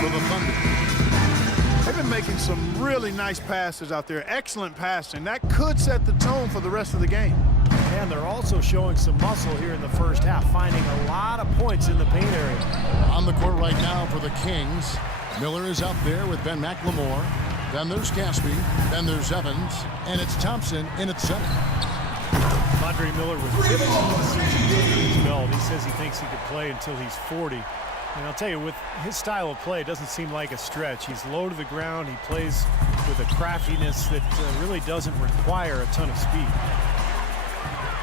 for the Thunder. They've been making some really nice passes out there. Excellent passing. That could set the tone for the rest of the game. And they're also showing some muscle here in the first half, finding a lot of points in the paint area. On the court right now for the Kings. Miller is up there with Ben McLemore. Then there's Gaspy. Then there's Evans. And it's Thompson in at center. Andre Miller with 15 seasons under his belt. He says he thinks he could play until he's 40. And I'll tell you, with his style of play, it doesn't seem like a stretch. He's low to the ground. He plays with a craftiness that really doesn't require a ton of speed.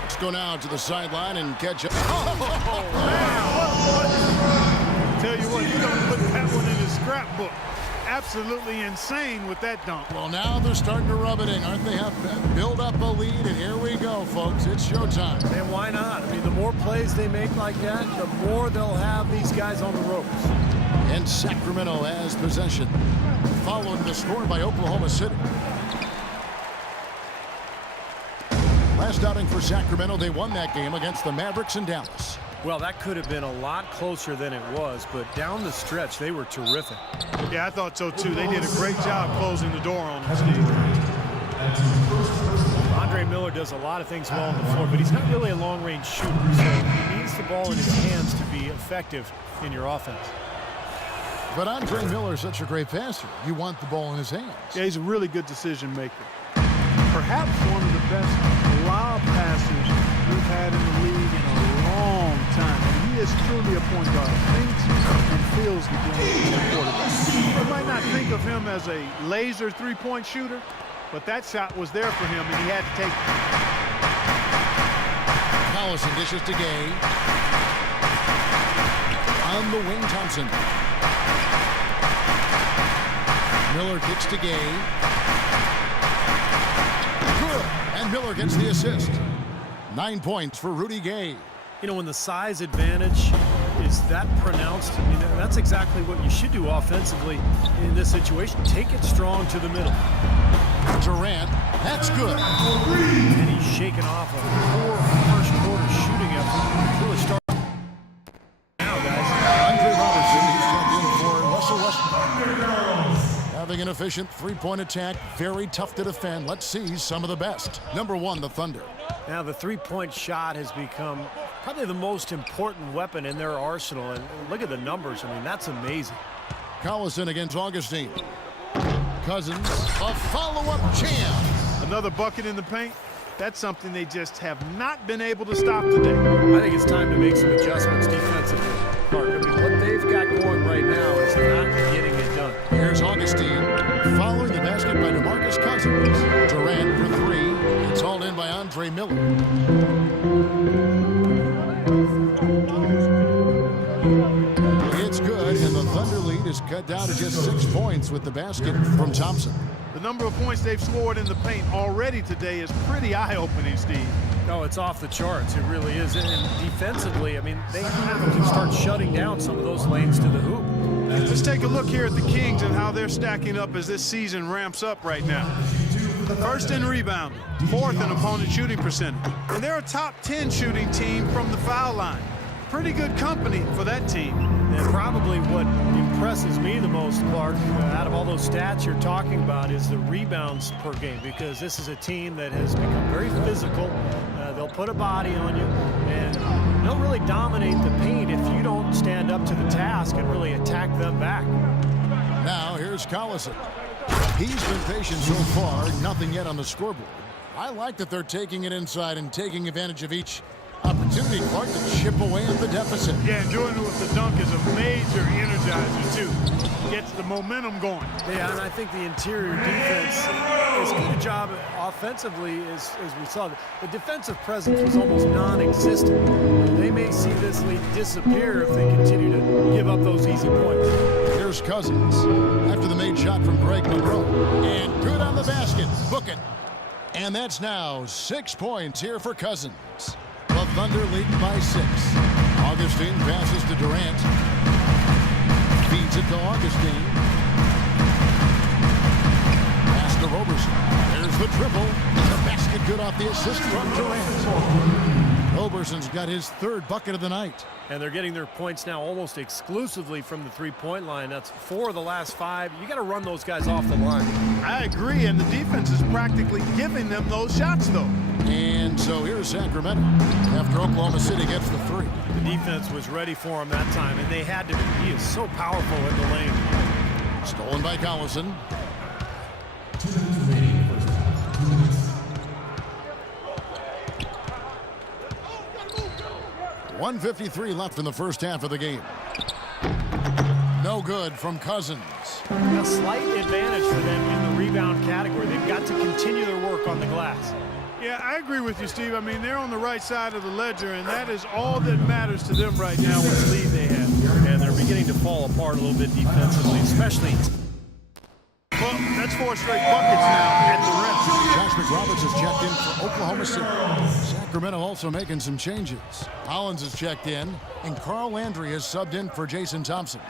Let's go now to the sideline and catch up. Oh, man. Tell you what, you're going to put that one in his scrapbook. Absolutely insane with that dunk. Well, now they're starting to rub it in, aren't they? Have build up a lead, and here we go, folks. It's showtime. And why not? I mean, the more plays they make like that, the more they'll have these guys on the ropes. And Sacramento has possession, following the score by Oklahoma City. Last outing for Sacramento, they won that game against the Mavericks in Dallas. Well, that could have been a lot closer than it was, but down the stretch, they were terrific. Yeah, I thought so, too. They did a great job closing the door on them, Steve. Andre Miller does a lot of things well on the floor, but he's not really a long-range shooter, so he needs the ball in his hands to be effective in your offense. But Andre Miller is such a great passer. You want the ball in his hands. Yeah, he's a really good decision maker. Perhaps one of the best lob passers we've had in the league in a long time. And he is truly a point guard. Thinks and feels the game as a quarterback. You might not think of him as a laser three-point shooter, but that shot was there for him, and he had to take it. Collison dishes to Gay. On the wing, Thompson. Miller kicks to Gay. Good. And Miller gets the assist. 9 points for Rudy Gay. You know, when the size advantage is that pronounced, I mean, that's exactly what you should do offensively in this situation. Take it strong to the middle. Durant, that's good. And he's shaken off a poor first quarter shooting effort. Really started now, guys. Andre Robertson, he's jumped in for Russell Westbrook. Having an efficient three-point attack, very tough to defend. Let's see some of the best. Number one, the Thunder. Now the three-point shot has become probably the most important weapon in their arsenal. And look at the numbers. I mean, that's amazing. Collison against Augustine. Cousins, a follow-up chance. Another bucket in the paint. That's something they just have not been able to stop today. I think it's time to make some adjustments defensively. Clark, I mean, what they've got going right now is not getting it done. Here's Augustine following the basket by DeMarcus Cousins. Durant for three. It's hauled in by Andre Miller. It's good, and the Thunder lead is cut down to just 6 points with the basket from Thompson. The number of points they've scored in the paint already today is pretty eye-opening, Steve. No, it's off the charts. It really is. And defensively, I mean, they have to start shutting down some of those lanes to the hoop. Let's take a look here at the Kings and how they're stacking up as this season ramps up right now. First in rebounding, fourth in opponent shooting percentage. And they're a top 10 shooting team from the foul line. Pretty good company for that team. And probably what impresses me the most, Clark, out of all those stats you're talking about is the rebounds per game, because this is a team that has become very physical. They'll put a body on you, and they'll really dominate the paint if you don't stand up to the task and really attack them back. Now here's Collison. He's been patient so far, nothing yet on the scoreboard. I like that they're taking it inside and taking advantage of each opportunity, Clark, to chip away at the deficit. Yeah, and doing it with the dunk is a major energizer, too. Gets the momentum going. Yeah, and I think the interior defense has done a job offensively, as we saw. The defensive presence was almost non-existent. They may see this lead disappear if they continue to give up those easy points. Here's Cousins after the made shot from Greg Monroe. And good on the basket. Book it. And that's now 6 points here for Cousins. The Thunder lead by 6. Augustine passes to Durant. Feeds it to Augustine. Pass to Roberson. There's the triple. The basket good off the assist from Durant. Oberson's got his third bucket of the night. And they're getting their points now almost exclusively from the three-point line. That's 4 of the last 5. You got to run those guys off the line. I agree, and the defense is practically giving them those shots, though. And so here's Sacramento after Oklahoma City gets the 3. The defense was ready for him that time, and they had to be. He is so powerful in the lane. Stolen by Collison. .153 left in the first half of the game. No good from Cousins. A slight advantage for them in the rebound category. They've got to continue their work on the glass. Yeah, I agree with you, Steve. I mean, they're on the right side of the ledger, and that is all that matters to them right now with the lead they have. And they're beginning to fall apart a little bit defensively, especially. Well, that's 4 straight buckets now at the rim. Josh McRoberts has checked in for Oklahoma City. Sacramento also making some changes. Hollins has checked in, and Carl Landry has subbed in for Jason Thompson.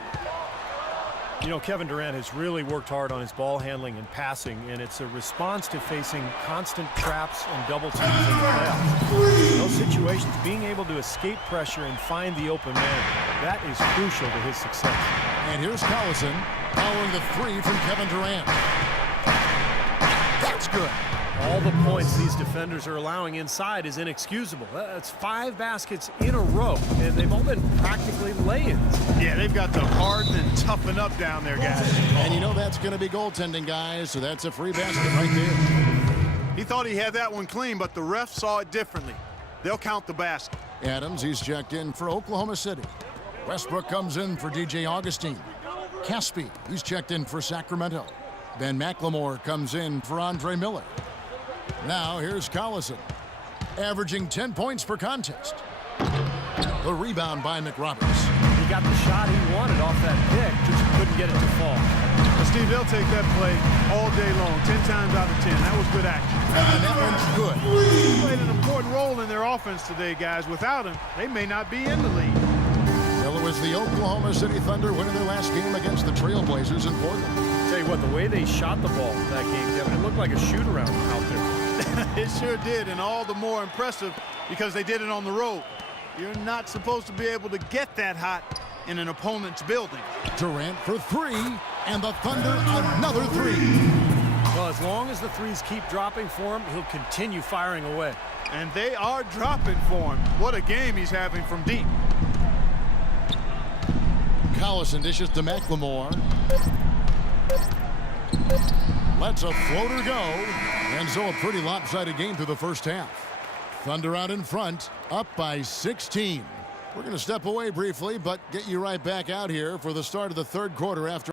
You know, Kevin Durant has really worked hard on his ball handling and passing, and it's a response to facing constant traps and double teams in the playoffs. In those situations, being able to escape pressure and find the open man, that is crucial to his success. And here's Collison following the 3 from Kevin Durant. That's good. All the points these defenders are allowing inside is inexcusable. That's 5 baskets in a row, and they've all been practically lay-ins. Yeah, they've got to harden and toughen up down there, guys. And you know that's going to be goaltending, guys, so that's a free basket right there. He thought he had that one clean, but the ref saw it differently. They'll count the basket. Adams, he's checked in for Oklahoma City. Westbrook comes in for DJ Augustine. Caspi, he's checked in for Sacramento. Ben McLemore comes in for Andre Miller. Now here's Collison, averaging 10 points per contest. The rebound by McRoberts. He got the shot he wanted off that pick, just couldn't get it to fall. Steve, they'll take that play all day long, 10 times out of 10. That was good action. And that one's good. He played an important role in their offense today, guys. Without him, they may not be in the lead. Well, it was the Oklahoma City Thunder winning their last game against the Trailblazers in Portland. Tell you what, the way they shot the ball that game, Kevin, it looked like a shoot-around out there. It sure did, and all the more impressive because they did it on the road. You're not supposed to be able to get that hot in an opponent's building. Durant for 3, and the Thunder another 3. Well, as long as the threes keep dropping for him, he'll continue firing away. And they are dropping for him. What a game he's having from deep. Collison dishes to McLemore. Lets a floater go. And so a pretty lopsided game through the first half. Thunder out in front, up by 16. We're going to step away briefly, but get you right back out here for the start of the third quarter after